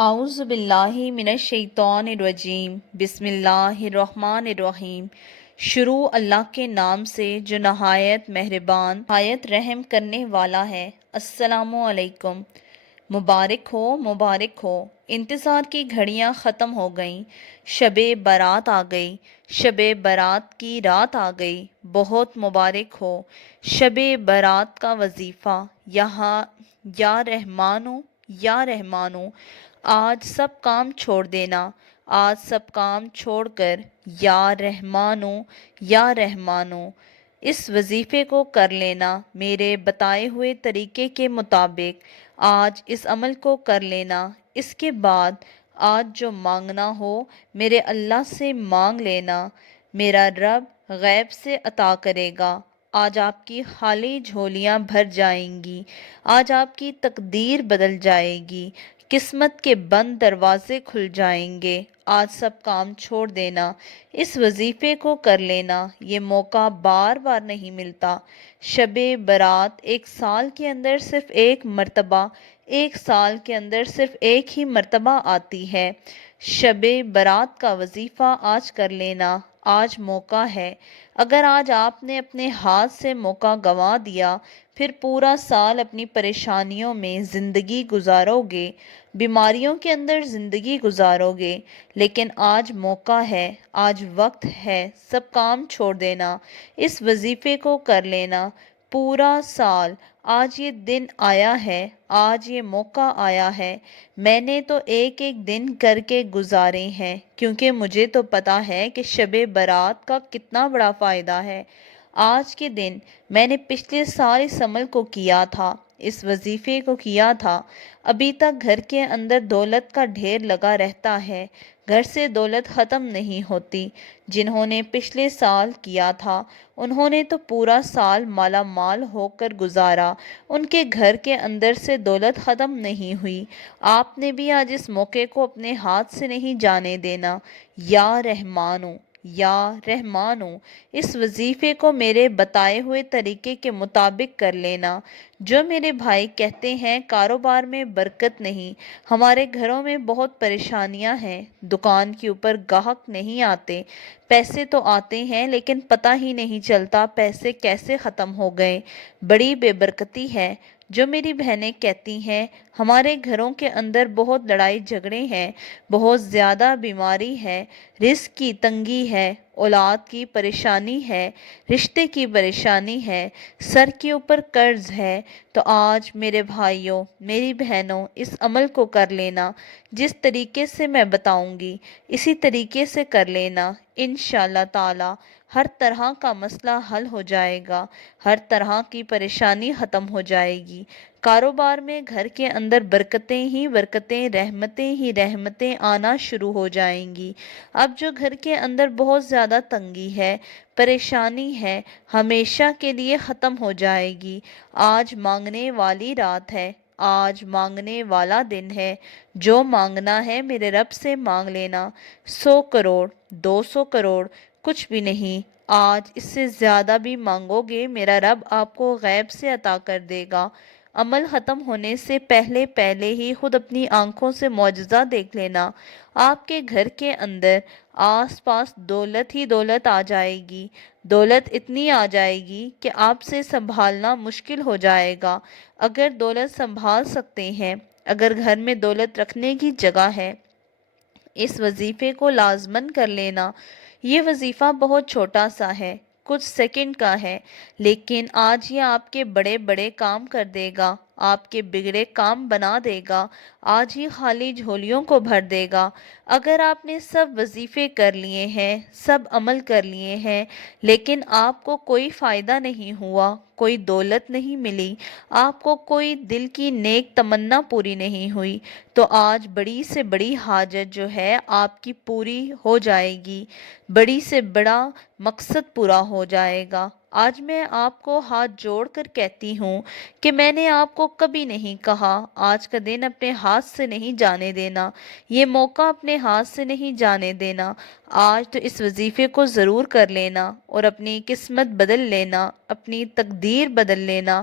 اعوذ باللہ من الشیطان الرجیم بسم اللہ الرحمن الرحیم۔ شروع اللہ کے نام سے جو نہایت مہربان نہایت رحم کرنے والا ہے۔ السلام علیکم۔ مبارک ہو، انتظار کی گھڑیاں ختم ہو گئیں، شب برات آ گئی، شب برات کی رات آ گئی، بہت مبارک ہو۔ شب برات کا وظیفہ یہاں یا رحمانو آج سب کام چھوڑ دینا، آج سب کام چھوڑ کر یا رحمانو اس وظیفے کو کر لینا، میرے بتائے ہوئے طریقے کے مطابق آج اس عمل کو کر لینا۔ اس کے بعد آج جو مانگنا ہو میرے اللہ سے مانگ لینا، میرا رب غیب سے عطا کرے گا۔ آج آپ کی خالی جھولیاں بھر جائیں گی، آج آپ کی تقدیر بدل جائے گی، قسمت کے بند دروازے کھل جائیں گے۔ آج سب کام چھوڑ دینا، اس وظیفے کو کر لینا، یہ موقع بار بار نہیں ملتا۔ شب برات ایک سال کے اندر صرف ایک مرتبہ، ایک سال کے اندر صرف ایک ہی مرتبہ آتی ہے۔ شب برات کا وظیفہ آج کر لینا، آج موقع ہے۔ اگر آج آپ نے اپنے ہاتھ سے موقع گنوا دیا، پھر پورا سال اپنی پریشانیوں میں زندگی گزارو گے، بیماریوں کے اندر زندگی گزارو گے۔ لیکن آج موقع ہے، آج وقت ہے، سب کام چھوڑ دینا، اس وظیفے کو کر لینا۔ پورا سال آج یہ دن آیا ہے، آج یہ موقع آیا ہے۔ میں نے تو ایک ایک دن کر کے گزارے ہیں، کیونکہ مجھے تو پتا ہے کہ شب برات کا کتنا بڑا فائدہ ہے۔ آج کے دن میں نے پچھلے سال اس عمل کو کیا تھا، اس وظیفے کو کیا تھا۔ ابھی تک گھر کے اندر دولت کا ڈھیر لگا رہتا ہے، گھر سے دولت ختم نہیں ہوتی۔ جنہوں نے پچھلے سال کیا تھا انہوں نے تو پورا سال مالا مال ہو کر گزارا، ان کے گھر کے اندر سے دولت ختم نہیں ہوئی۔ آپ نے بھی آج اس موقع کو اپنے ہاتھ سے نہیں جانے دینا۔ یا رحمانو اس وظیفے کو میرے بتائے ہوئے طریقے کے مطابق کر لینا۔ جو میرے بھائی کہتے ہیں کاروبار میں برکت نہیں، ہمارے گھروں میں بہت پریشانیاں ہیں، دکان کے اوپر گاہک نہیں آتے، پیسے تو آتے ہیں لیکن پتہ ہی نہیں چلتا پیسے کیسے ختم ہو گئے، بڑی بے برکتی ہے۔ جو میری بہنیں کہتی ہیں ہمارے گھروں کے اندر بہت لڑائی جھگڑے ہیں، بہت زیادہ بیماری ہے، رزق کی تنگی ہے، اولاد کی پریشانی ہے، رشتے کی پریشانی ہے، سر کے اوپر قرض ہے، تو آج میرے بھائیوں میری بہنوں اس عمل کو کر لینا، جس طریقے سے میں بتاؤں گی اسی طریقے سے کر لینا۔ انشاءاللہ تعالی ہر طرح کا مسئلہ حل ہو جائے گا، ہر طرح کی پریشانی ختم ہو جائے گی۔ کاروبار میں گھر کے اندر برکتیں ہی برکتیں، رحمتیں ہی رحمتیں آنا شروع ہو جائیں گی۔ اب جو گھر کے اندر بہت زیادہ تنگی ہے، پریشانی ہے، ہمیشہ کے لیے ختم ہو جائے گی۔ آج مانگنے والی رات ہے، آج مانگنے والا دن ہے۔ جو مانگنا ہے میرے رب سے مانگ لینا، 100 کروڑ 200 کروڑ کچھ بھی نہیں، آج اس سے زیادہ بھی مانگو گے میرا رب آپ کو غیب سے عطا کر دے گا۔ عمل ختم ہونے سے پہلے پہلے ہی خود اپنی آنکھوں سے معجزہ دیکھ لینا، آپ کے گھر کے اندر آس پاس دولت ہی دولت آ جائے گی، دولت اتنی آ جائے گی کہ آپ سے سنبھالنا مشکل ہو جائے گا۔ اگر دولت سنبھال سکتے ہیں، اگر گھر میں دولت رکھنے کی جگہ ہے، اس وظیفے کو لازماً کر لینا۔ یہ وظیفہ بہت چھوٹا سا ہے، کچھ سیکنڈ کا ہے، لیکن آج یہ آپ کے بڑے بڑے کام کر دے گا، آپ کے بگڑے کام بنا دے گا، آج ہی خالی جھولیوں کو بھر دے گا۔ اگر آپ نے سب وظیفے کر لیے ہیں، سب عمل کر لیے ہیں، لیکن آپ کو کوئی فائدہ نہیں ہوا، کوئی دولت نہیں ملی، آپ کو کوئی دل کی نیک تمنا پوری نہیں ہوئی، تو آج بڑی سے بڑی حاجت جو ہے آپ کی پوری ہو جائے گی، بڑی سے بڑا مقصد پورا ہو جائے گا۔ آج میں آپ کو ہاتھ جوڑ کر کہتی ہوں کہ میں نے آپ کو کبھی نہیں کہا آج کا دن اپنے ہاتھ سے نہیں جانے دینا، یہ موقع اپنے ہاتھ سے نہیں جانے دینا۔ آج تو اس وظیفے کو ضرور کر لینا اور اپنی قسمت بدل لینا، اپنی تقدیر بدل لینا،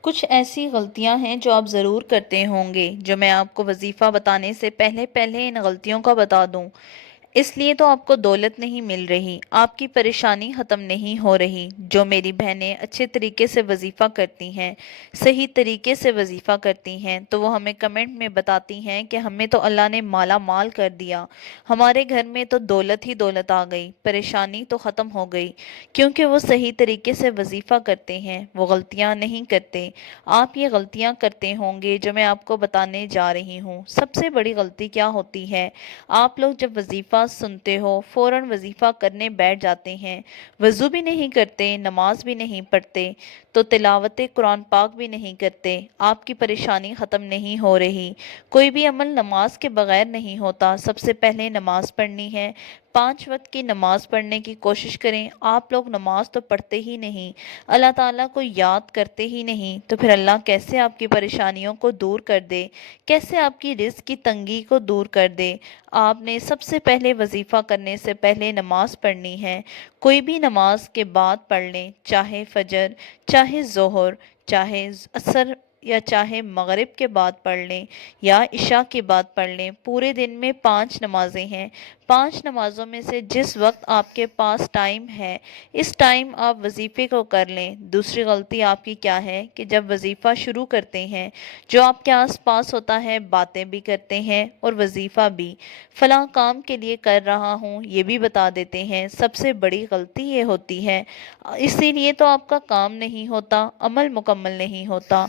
کچھ ایسی غلطیاں ہیں جو آپ ضرور کرتے ہوں گے، جو میں آپ کو وظیفہ بتانے سے پہلے ان غلطیوں کا بتا دوں۔ اس لیے تو آپ کو دولت نہیں مل رہی، آپ کی پریشانی ختم نہیں ہو رہی۔ جو میری بہنیں اچھے طریقے سے وظیفہ کرتی ہیں، صحیح طریقے سے وظیفہ کرتی ہیں، تو وہ ہمیں کمنٹ میں بتاتی ہیں کہ ہمیں تو اللہ نے مالا مال کر دیا، ہمارے گھر میں تو دولت ہی دولت آ گئی، پریشانی تو ختم ہو گئی، کیونکہ وہ صحیح طریقے سے وظیفہ کرتے ہیں، وہ غلطیاں نہیں کرتے۔ آپ یہ غلطیاں کرتے ہوں گے جو میں آپ کو بتانے جا رہی ہوں۔ سب سے بڑی غلطی کیا ہوتی ہے؟ آپ لوگ جب وظیفہ سنتے ہو فوراً وظیفہ کرنے بیٹھ جاتے ہیں، وضو بھی نہیں کرتے، نماز بھی نہیں پڑھتے، تو تلاوت قرآن پاک بھی نہیں کرتے، آپ کی پریشانی ختم نہیں ہو رہی۔ کوئی بھی عمل نماز کے بغیر نہیں ہوتا۔ سب سے پہلے نماز پڑھنی ہے، 5 وقت کی نماز پڑھنے کی کوشش کریں۔ آپ لوگ نماز تو پڑھتے ہی نہیں، اللہ تعالیٰ کو یاد کرتے ہی نہیں، تو پھر اللہ کیسے آپ کی پریشانیوں کو دور کر دے، کیسے آپ کی رزق کی تنگی کو دور کر دے؟ آپ نے سب سے پہلے وظیفہ کرنے سے پہلے نماز پڑھنی ہے۔ کوئی بھی نماز کے بعد پڑھ لیں، چاہے فجر، چاہے ظہر، چاہے عصر یا چاہے مغرب کے بعد پڑھ لیں یا عشاء کے بعد پڑھ لیں۔ پورے دن میں 5 نمازیں ہیں، 5 نمازوں میں سے جس وقت آپ کے پاس ٹائم ہے، اس ٹائم آپ وظیفے کو کر لیں۔ دوسری غلطی آپ کی کیا ہے کہ جب وظیفہ شروع کرتے ہیں، جو آپ کے آس پاس ہوتا ہے باتیں بھی کرتے ہیں اور وظیفہ بھی، فلاں کام کے لیے کر رہا ہوں یہ بھی بتا دیتے ہیں۔ سب سے بڑی غلطی یہ ہوتی ہے، اسی لیے تو آپ کا کام نہیں ہوتا، عمل مکمل نہیں ہوتا۔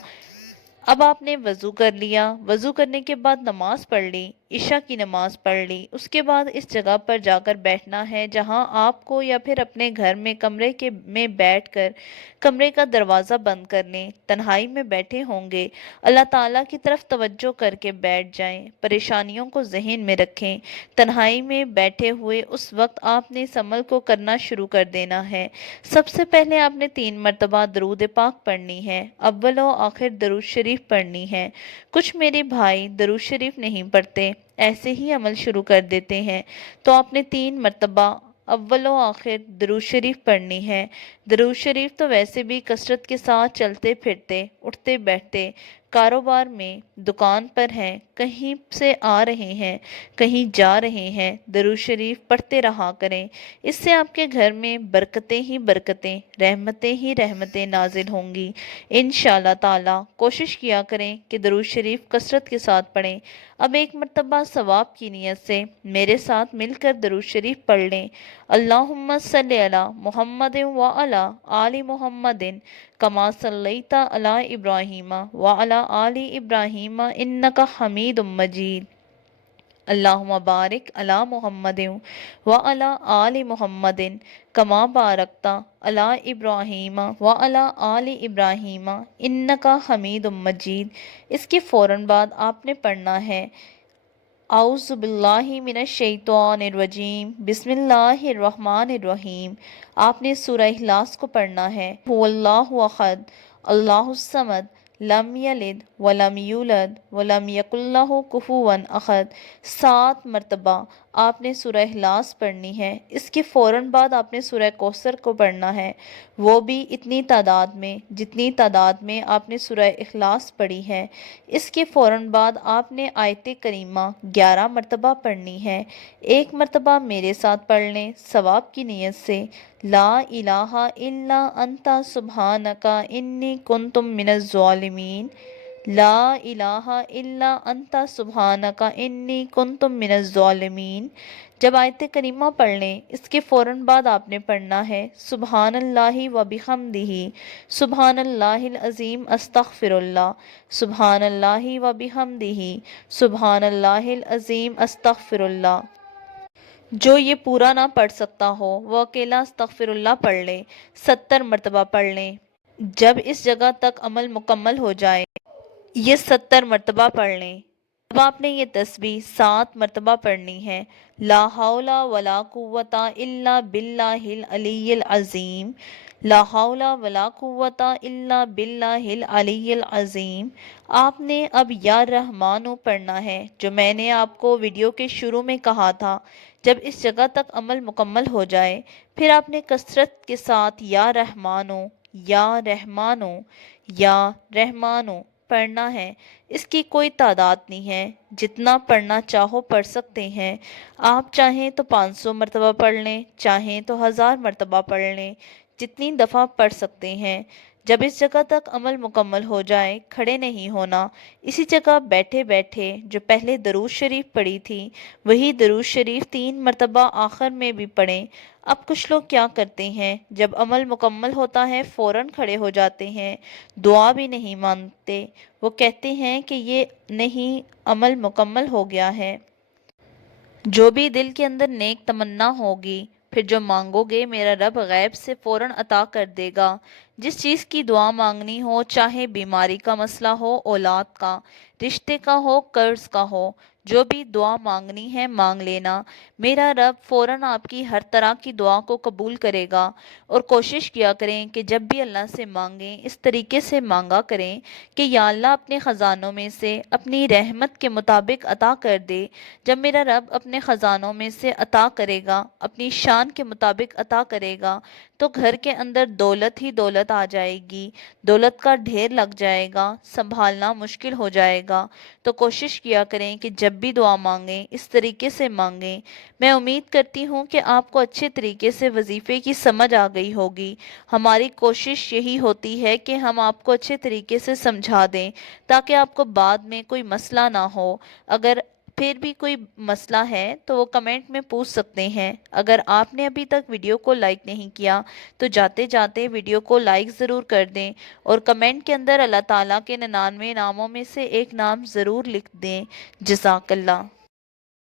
اب آپ نے وضو کر لیا، وضو کرنے کے بعد نماز پڑھ لی، عشاء کی نماز پڑھ لی، اس کے بعد اس جگہ پر جا کر بیٹھنا ہے جہاں آپ کو، یا پھر اپنے گھر میں کمرے میں بیٹھ کر کمرے کا دروازہ بند کر لیں، تنہائی میں بیٹھے ہوں گے، اللہ تعالیٰ کی طرف توجہ کر کے بیٹھ جائیں، پریشانیوں کو ذہن میں رکھیں۔ تنہائی میں بیٹھے ہوئے اس وقت آپ نے اس عمل کو کرنا شروع کر دینا ہے۔ سب سے پہلے آپ نے 3 مرتبہ درود پاک پڑھنی ہے، اول و آخر درود شریف پڑھنی ہے۔ کچھ میرے بھائی درود شریف نہیں پڑھتے، ایسے ہی عمل شروع کر دیتے ہیں، تو آپ نے 3 مرتبہ اول و آخر درود شریف پڑھنی ہے۔ درود شریف تو ویسے بھی کثرت کے ساتھ چلتے پھرتے، اٹھتے بیٹھتے، کاروبار میں، دکان پر ہیں، کہیں سے آ رہے ہیں، کہیں جا رہے ہیں، درود شریف پڑھتے رہا کریں۔ اس سے آپ کے گھر میں برکتیں ہی برکتیں، رحمتیں ہی رحمتیں نازل ہوں گی انشاءاللہ تعالی۔ کوشش کیا کریں کہ درود شریف کثرت کے ساتھ پڑھیں۔ اب ایک مرتبہ ثواب کی نیت سے میرے ساتھ مل کر درود شریف پڑھ لیں۔ اللہم صلی علی محمد وعلی آل محمد کما صلیت علی ابراہیم وعلی آل ابراہیم انک حمید مجید۔ اللہم بارک علی محمد وعلی آل محمد کما بارکت علی ابراہیم وعلی آل ابراہیم انک حمید مجید۔ اس کے فوراً بعد آپ نے پڑھنا ہے اعوذ باللہ من الشیطان الرجیم بسم اللہ الرحمن الرحیم۔ آپ نے سورہ اخلاص کو پڑھنا ہے۔ هو اللہ احد اللہ الصمد لم یلد ولم یولد ولم یکن لہ کفوا احد۔ 7 مرتبہ آپ نے سورہ اخلاص پڑھنی ہے۔ اس کے فوراً بعد آپ نے سورہ کوثر کو پڑھنا ہے، وہ بھی اتنی تعداد میں جتنی تعداد میں آپ نے سورہ اخلاص پڑھی ہے۔ اس کے فوراً بعد آپ نے آیت کریمہ 11 مرتبہ پڑھنی ہے۔ 1 مرتبہ میرے ساتھ پڑھ لیں ثواب کی نیت سے، لا الہ الا انت سبحانک انی کنت من الظالمین، لا الہ الا انت سبحانک انی کنت من الظالمین۔ جب آیت کریمہ پڑھ لیں اس کے فوراً بعد آپ نے پڑھنا ہے سبحان اللہ و بحمدہ، سبحان اللہ العظیم استغفر اللہ، سبحان اللہ و بحمدہ، سبحان اللہ العظیم استغفر اللہ۔ جو یہ پورا نہ پڑھ سکتا ہو وہ اکیلا استغفر اللہ پڑھ لے، 70 مرتبہ پڑھ لیں۔ جب اس جگہ تک عمل مکمل ہو جائے یہ 70 مرتبہ پڑھ لیں۔ اب آپ نے یہ تسبیح 7 مرتبہ پڑھنی ہے، لا حول ولا قوت الا باللہ العلی العظیم، لا حول ولا قوت الا باللہ العلی العظیم۔ آپ نے اب یا رحمانو پڑھنا ہے، جو میں نے آپ کو ویڈیو کے شروع میں کہا تھا۔ جب اس جگہ تک عمل مکمل ہو جائے پھر آپ نے کثرت کے ساتھ یا رحمانو یا رحمانو یا رحمانو پڑھنا ہے۔ اس کی کوئی تعداد نہیں ہے، جتنا پڑھنا چاہو پڑھ سکتے ہیں۔ آپ چاہیں تو 500 مرتبہ پڑھ لیں، چاہیں تو 1000 مرتبہ پڑھ لیں، جتنی دفعہ پڑھ سکتے ہیں۔ جب اس جگہ تک عمل مکمل ہو جائے کھڑے نہیں ہونا، اسی جگہ بیٹھے بیٹھے جو پہلے درود شریف پڑھی تھی وہی درود شریف 3 مرتبہ آخر میں بھی پڑھیں۔ اب کچھ لوگ کیا کرتے ہیں، جب عمل مکمل ہوتا ہے فوراً کھڑے ہو جاتے ہیں، دعا بھی نہیں مانگتے۔ وہ کہتے ہیں کہ یہ نہیں، عمل مکمل ہو گیا ہے۔ جو بھی دل کے اندر نیک تمنا ہوگی پھر جو مانگو گے میرا رب غیب سے فوراً عطا کر دے گا۔ جس چیز کی دعا مانگنی ہو، چاہے بیماری کا مسئلہ ہو، اولاد کا، رشتے کا ہو، قرض کا ہو، جو بھی دعا مانگنی ہے مانگ لینا، میرا رب فوراً آپ کی ہر طرح کی دعا کو قبول کرے گا۔ اور کوشش کیا کریں کہ جب بھی اللہ سے مانگیں اس طریقے سے مانگا کریں کہ یا اللہ اپنے خزانوں میں سے اپنی رحمت کے مطابق عطا کر دے۔ جب میرا رب اپنے خزانوں میں سے عطا کرے گا، اپنی شان کے مطابق عطا کرے گا، تو گھر کے اندر دولت ہی دولت آ جائے گی، دولت کا ڈھیر لگ جائے گا، سنبھالنا مشکل ہو جائے گا۔ تو کوشش کیا کریں کہ جب بھی دعا مانگیں اس طریقے سے مانگیں۔ میں امید کرتی ہوں کہ آپ کو اچھے طریقے سے وظیفے کی سمجھ آ گئی ہوگی۔ ہماری کوشش یہی ہوتی ہے کہ ہم آپ کو اچھے طریقے سے سمجھا دیں تاکہ آپ کو بعد میں کوئی مسئلہ نہ ہو۔ اگر پھر بھی کوئی مسئلہ ہے تو وہ کمنٹ میں پوچھ سکتے ہیں۔ اگر آپ نے ابھی تک ویڈیو کو لائک نہیں کیا تو جاتے جاتے ویڈیو کو لائک ضرور کر دیں اور کمنٹ کے اندر اللہ تعالیٰ کے 99 ناموں میں سے ایک نام ضرور لکھ دیں۔ جزاک اللہ۔